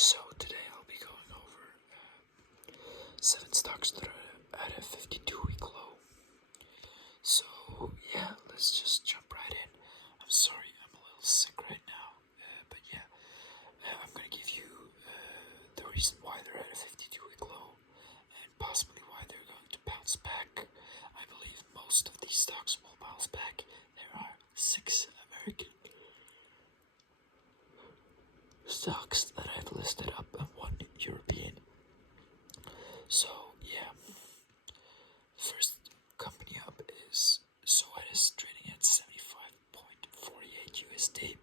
So today I'll be going over 7 stocks that are at a 52-week low. So yeah, let's just jump right in. I'm sorry, I'm a little sick right now, but yeah, I'm gonna give you the reason why they're at a 52-week low and possibly why they're going to bounce back. I believe most of these stocks will bounce back. There are 6 American stocks that I've listed up and 1 European. So yeah, first company up is Zoetis, trading at 75.48 USD.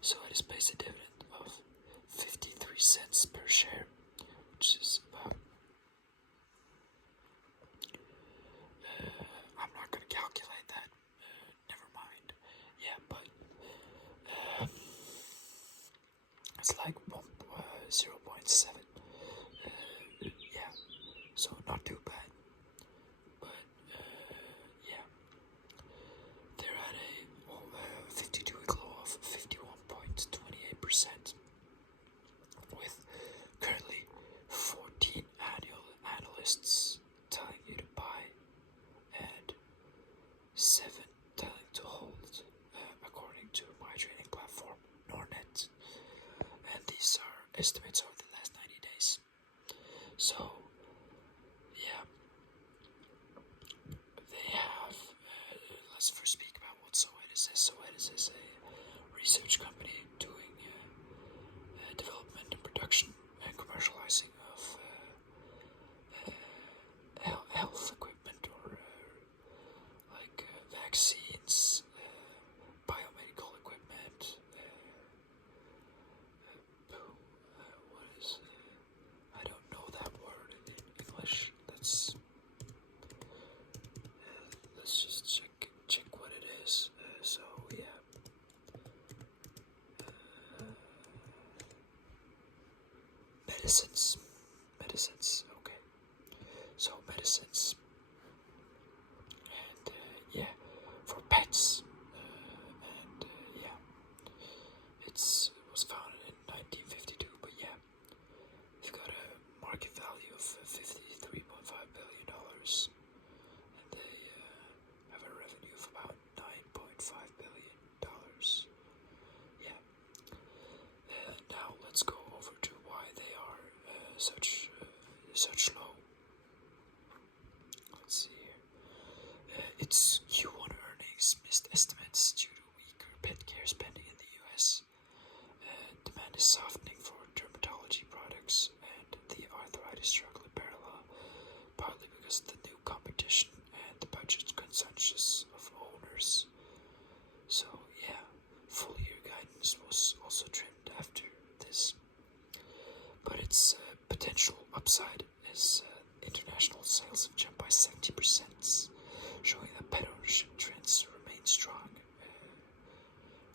Zoetis pays a dividend of 53 cents per share, which is about I'm not gonna calculate that. Never mind. Yeah, but it's like 0.7. Yeah, so not too bad. But yeah, they're at a 52-week low of 51.28%, with currently 14 analysts telling you to buy and 7 telling to hold, according to my trading platform, Nordnet. And these are estimates over the last 90 days. So, yeah, they have, let's first speak about what Zoetis is. Zoetis is a research company doing development and production and commercializing of health equipment or like vaccines, biomedical equipment. What is? I don't know that word in English. Let's just check what it is. So yeah. Medicines. Okay. So medicines, and yeah, for pets, and yeah, it was founded in 1952. But yeah, they've got a market value of $53.5 billion, and they have a revenue of about $9.5 billion. Yeah. Now let's go over to why they are such low. Let's see here. Its Q1 earnings missed estimates due to weaker pet care spending in the US. Demand is softening for dermatology products and the arthritis drug Librela, partly because of the new competition and the budget consensus of owners. So yeah, full year guidance was also trimmed after this. But its potential upside is international sales have jumped by 70%, showing that pet ownership trends remain strong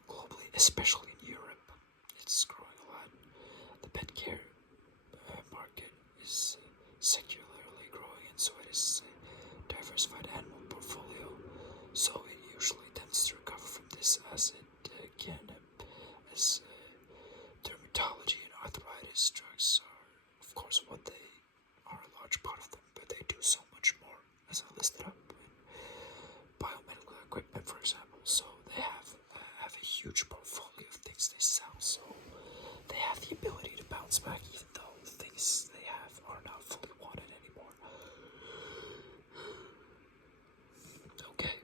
globally, especially in Europe. It's growing a lot. The pet care market is secularly growing, and so it is a diversified animal portfolio. So it usually tends to recover from this as it can, as dermatology and arthritis drugs are, of course, what they are a large part of them, but they do so much more, as I listed up. Biomedical equipment, for example, so they have a huge portfolio of things they sell, so they have the ability to bounce back even though the things they have are not fully wanted anymore. Okay,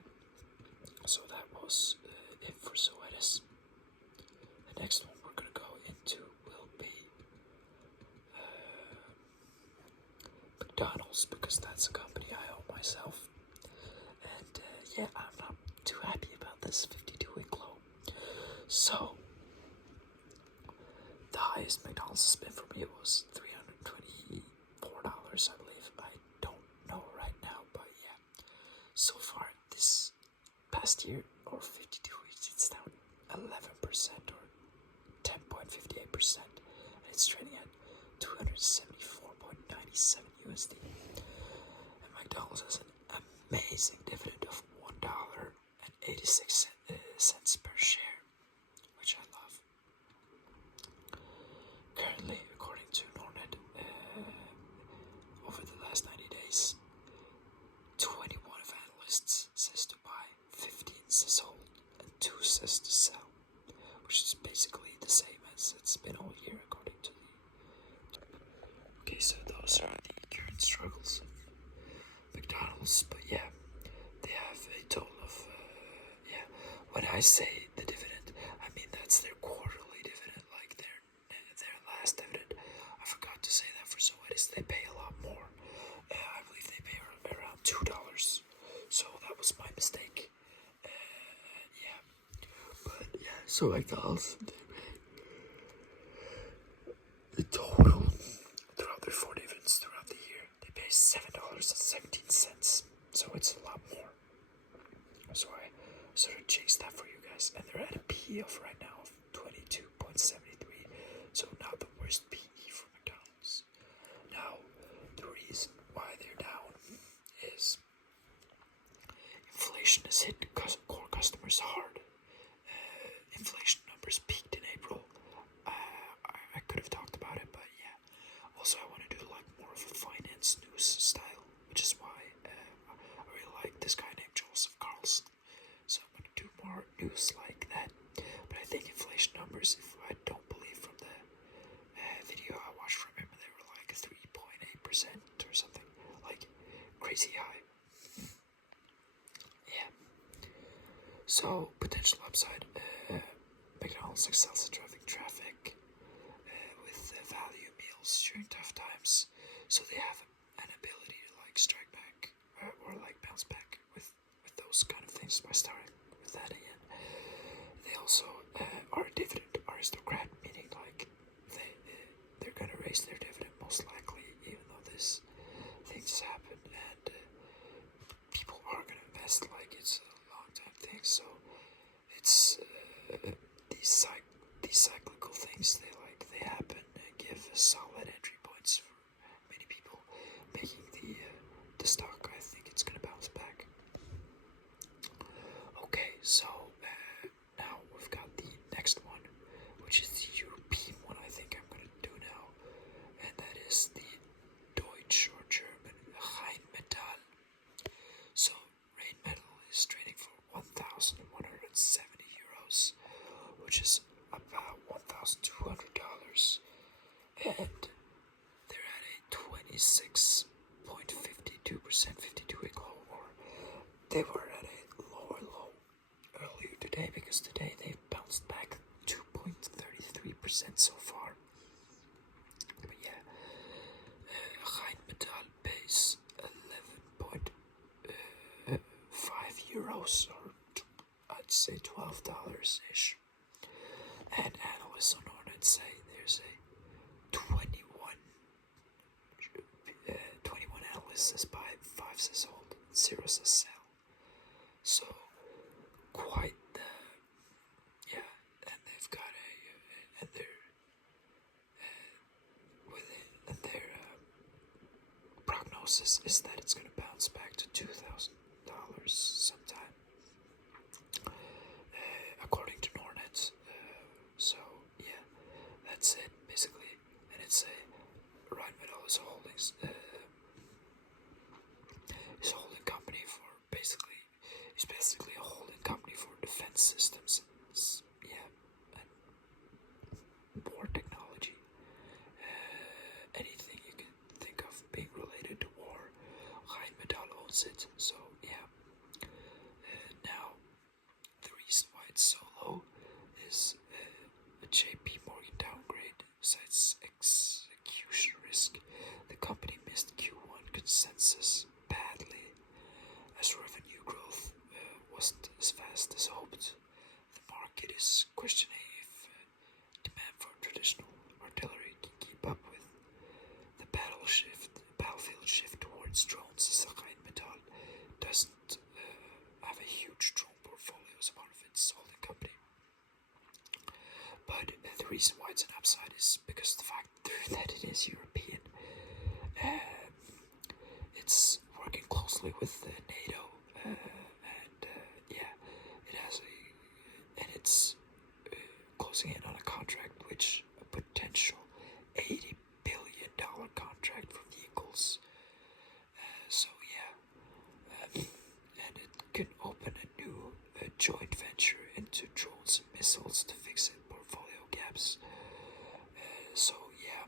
so that was it for Zoetis. The next one we're gonna go into will be McDonald's, because that's a company I own myself. And yeah, I'm not too happy about this 52-week low. So, the highest McDonald's has been for me was $324, I believe. I don't know right now, but yeah. So far, this past year, or 52 weeks, it's down 11% or 10.58%. And it's trading at 274.97 USD. And McDonald's has an amazing dividend of $1.86 per share, which I love. Currently, when I say the dividend, I mean that's their quarterly dividend, like their last dividend. I forgot to say that for Zoetis. They pay a lot more. I believe they pay around $2. So that was my mistake. Yeah, but yeah. So McDonald's, the total throughout their 4 dividends throughout the year, they pay $7.17. So it's a lot more. So I sort of chased that for you guys, and they're at a PE of right now of 22.73. So not the worst PE for McDonald's. Now, the reason why they're down is inflation has hit core customers hard. Inflation numbers peaked in April. I could have talked about it, but yeah. Also, I want to do like more of a finance news style, which is why I really like this guy named Joseph Carlson. So I'm gonna do more news like that. But I think inflation numbers, if I don't believe from the video I watched from him, they were like 3.8% or something, like crazy high. Yeah. So potential upside. McDonald's excels at driving traffic with value meals during tough times, so they have an ability to like strike back or like bounce back with those kind of things by starting with that again. They also are a dividend aristocrat, meaning like they're gonna raise their dividend most likely, even though this things happen, and people are gonna invest like it's a long time thing. So it's these cyclical things, they happen and give solid entry points for many people. Making the stock, I think it's gonna bounce back. Okay, so now we've got the next one, which is the European one. I think I'm gonna do now, and that is the Deutsch or German Rheinmetall. So Rheinmetall is trading for 1,170 euros, which is about $1,200, and they're at a 26.52%, 52-week low, or they were at a lower low earlier today, because today they've bounced back 2.33% so far. But yeah, Rheinmetall pays 11.5 euros, or I'd say $12-ish. And analysts on Hornet say there's a 21 analysts says buy, 5 says hold, 0 says sell. So quite the and they've got and their prognosis is that it's going to bounce back to $2,000 sometime, according to Nornet. So yeah, that's it basically, and it's a Rheinmetall is a holdings is a holding company for basically a holding company for defense systems. And war technology, anything you can think of being related to war, Rheinmetall owns it. So yeah. Now the reason why it's so low is a JP Morgan downgrade. Besides execution risk, the company missed Q1 consensus badly, as revenue growth wasn't as fast as hoped. The market is questioning if demand for traditional artillery can keep up with the battlefield shift towards drones, as Rheinmetall doesn't have a huge drone portfolio as part of its holding company. But the reason why it's an upside is because of the fact that it is European. It's working closely with NATO, and yeah, it's closing in on a contract, which a potential $80 billion contract for vehicles. So yeah, and it can open a new joint venture into drones and missiles to fix its portfolio gaps. So yeah,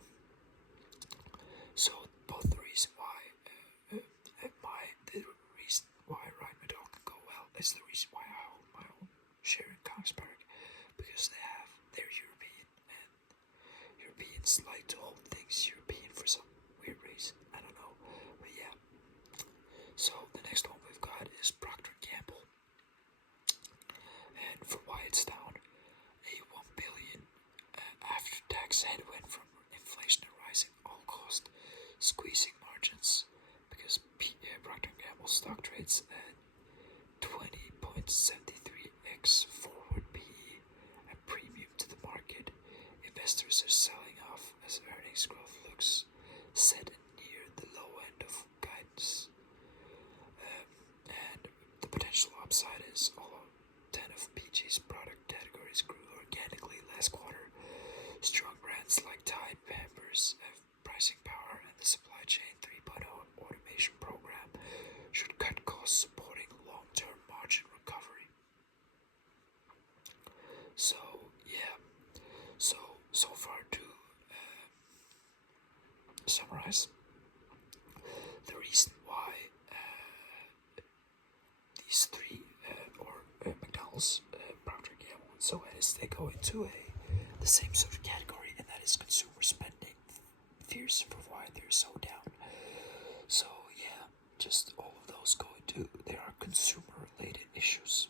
so both the reason why Rheinmetall can go well is the reason why I hold my own share Americans like to hold things European for some weird reason. I don't know, but yeah. So the next one we've got is Procter & Gamble, and for why it's down, a 1 billion after-tax headwind from inflation and rising all cost, squeezing margins because Procter & Gamble stock trades at 20.73x forward PE, a premium to the market. Investors are selling off as earnings growth looks set near the low end of guidance. And the potential upside is all 10 of PG's product categories grew organically last quarter. Strong brands like Tide, Pampers have pricing power, and the supply chain 3.0 automation program should cut costs, supporting long-term margin recovery. So yeah, so far to summarize, the reason why these three, McDonald's, Procter & Gamble, and so on, is they go into the same sort of category, and that is consumer spending fears for why they're so down. So yeah, just all of those go into, there are consumer related issues.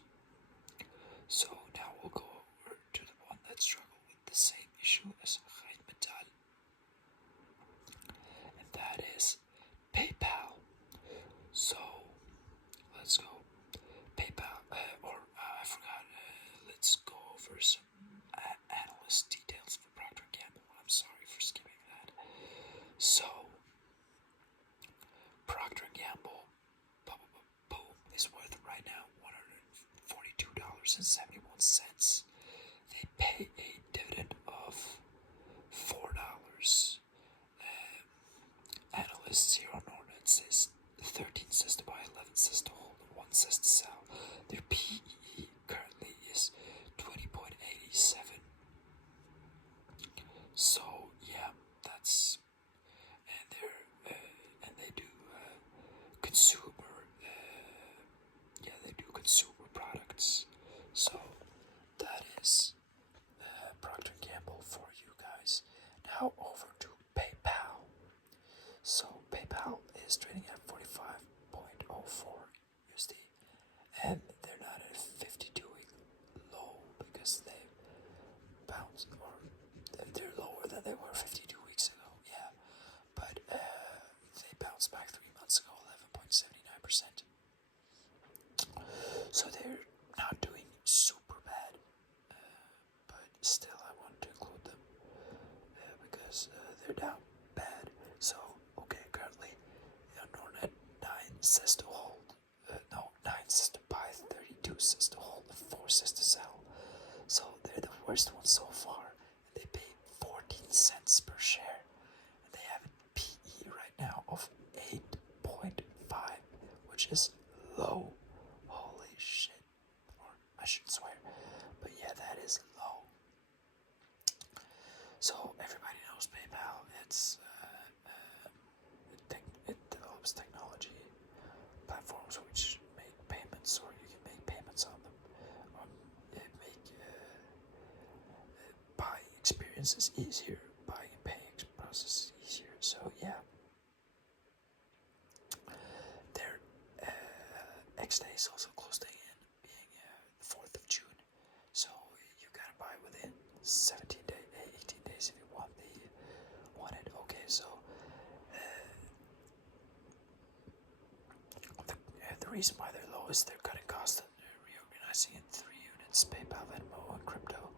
So now we'll go over to the one that struggled with the same issue as Rheinmetall, and that is PayPal. So let's go. PayPal, I forgot, let's go over some analyst details for Procter & Gamble. I'm sorry for skipping that. So, Procter & Gamble, boom, is worth right now $142.71. They pay a dividend of $4. Analysts here on Nordnet says 13 says to buy, 11 says to hold, and 1 says to sell. Their PE currently is 20.87. So yeah, that's, and they do consumer, they do consumer products. So that is Procter & Gamble for you guys. Now over to PayPal. So PayPal is trading at 45.04 USD, and they're not at a 52-week low because they bounced, or they're lower than they were 52 weeks ago. Yeah, but they bounced back 3 months ago, 11.79%. So they're not doing super bad, but still I wanted to include them because they're down bad. So okay, currently Nordnet 9 says to hold, 9 says to buy, 32 says to hold, 4 says to sell. So they're the worst ones so far. They pay 14 cents per share, and they have a PE right now of 8.5, which is low. Holy shit. Or I should swear, but yeah, that is low. So everybody knows PayPal. It develops technology platforms which make payments, or you can make payments on them, or make buying experiences easier, buying and paying process easier. So yeah, their X day is also close to in, being the 4th of June. So you gotta buy within 17 days, 18 days if you want it. Okay, so the reason why they're low is they're cutting costs and they're reorganizing in 3 units: PayPal, Venmo, and crypto.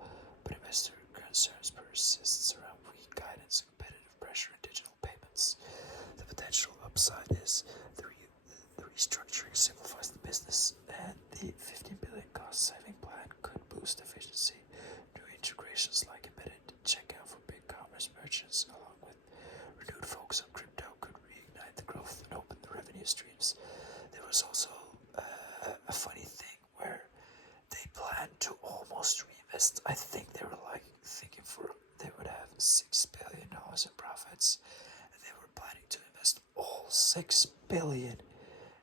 But investor concerns persists around weak guidance and competitive pressure in digital payments. The potential upside is the restructuring simplifies the business, and the 15 billion cost-saving plan could boost efficiency. New integrations like embedded checkout for big commerce merchants, along with renewed focus on crypto, could reignite the growth and open the revenue streams. There was also a funny thing where they planned to almost reinvest. I think they were like thinking they would have $6 billion in profits, and they were planning to invest all $6 billion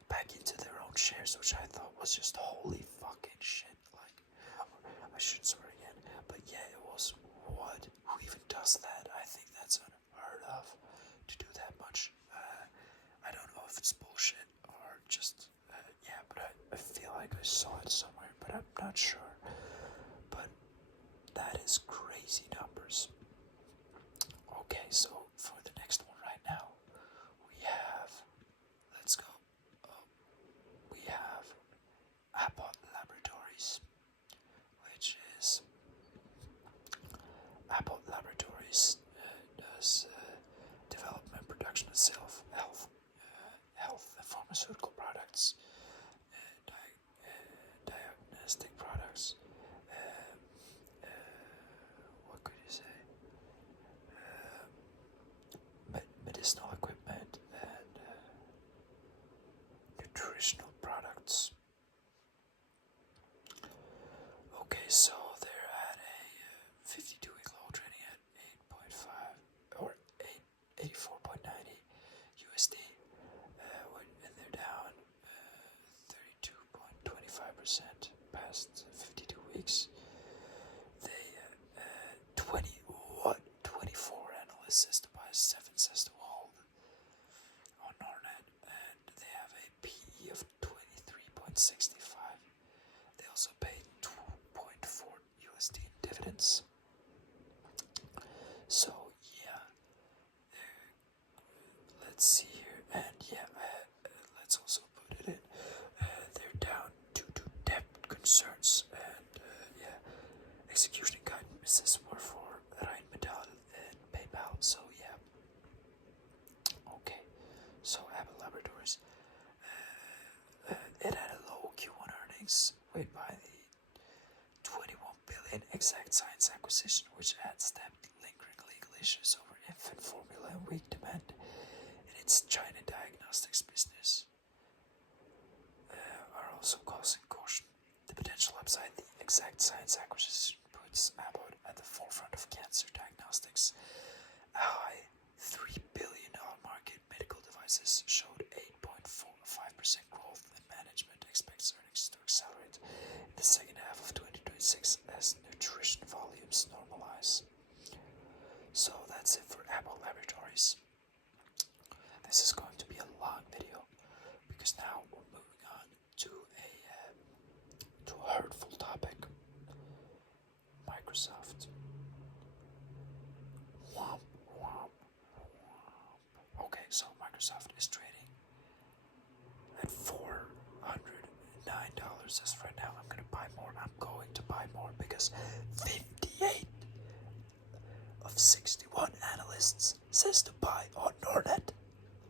back into their own shares, which I thought was just holy fucking shit. Like, I shouldn't swear again, but yeah, it was what? Who even does that? I think that's I saw it somewhere, but I'm not sure. But that is crazy numbers. Okay, so for the next one right now, we have, let's go. Oh, we have Abbott Laboratories, which is Abbott Laboratories does development, production, and sale of health and pharmaceutical products, diagnostic products. What could you say? Medicinal equipment and nutritional products. Okay, so they're at a 52-week low, trading at 8.5 or 84.90 USD, and they're down 32.25% past 52 weeks. They 24 analysts says to buy, 7 says to hold on Nordnet, and they have a PE of 23.65. They also paid 2.4 USD in dividends. So yeah, let's see here, and yeah, let's also put it in. They're down due to debt concerns, and yeah, execution and guidance were for Rheinmetall and PayPal. So yeah, okay. So Abbott Laboratories, it had a low Q1 earnings, weighed by the 21 billion Exact Science acquisition, which adds them lingering legal issues over infant formula and weak demand in its China diagnostics business are also causing caution. The potential upside the Exact Science acquisition puts Abbott at the forefront of cancer diagnostics. A high $3 billion market, medical devices showed 8.45% growth, and management expects earnings to accelerate in the second half of 2026 as nutrition volumes normalize. So that's it for Abbott Laboratories. This is going to be a long video because now we're moving on to a hurtful topic. Microsoft. Womp, womp, womp. Okay, so Microsoft is trading at $409 as right now. I'm going to buy more. I'm going to buy more because 58 of 61 analysts says to buy on Nordnet.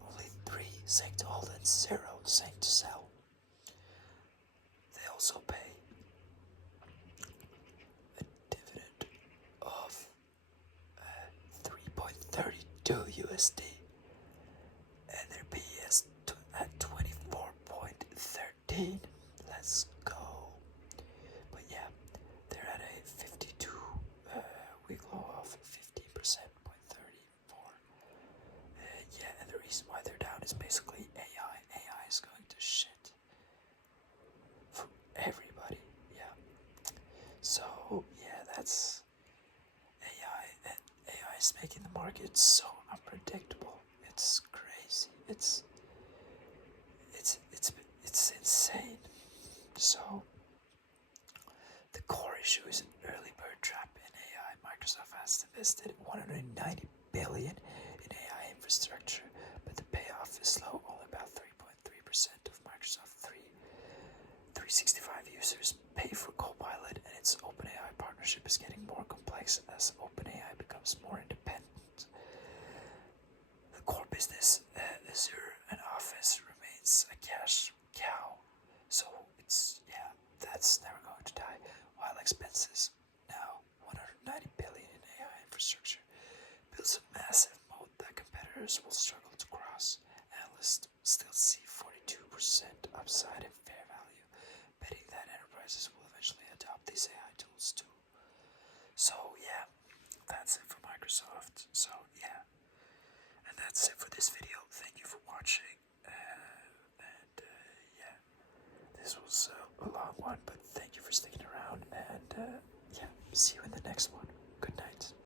Only 3 saying to hold and 0 saying to sell. They also pay a dividend of 3.32 USD, and their PE is at 24.13. Let's go. But yeah, they're at a 52 week low of 15%.34. Yeah, and the reason why they're down is basically AI. AI is going to shit for everybody. Yeah. So yeah, that's AI, and AI is making the market so unpredictable. It's crazy. It's insane. So the core issue is an early bird trap in AI. Microsoft has invested $190 billion in AI infrastructure, but the payoff is low. Only about 3.3% of Microsoft 365 users pay for Copilot, and its OpenAI partnership is getting more complex as OpenAI becomes more independent. The core business, Azure and Office, remains a cash cow, so that's never going to die. While expenses, now $190 billion in AI infrastructure, builds a massive moat that competitors will struggle to cross. Analysts still see 42% upside in fair value, betting that enterprises will eventually adopt these AI tools too. So yeah, that's it for Microsoft. So yeah, and that's it for this video. Thank you for watching. Yeah, this was a long one, but thank you for sticking around. And yeah, see you in the next one.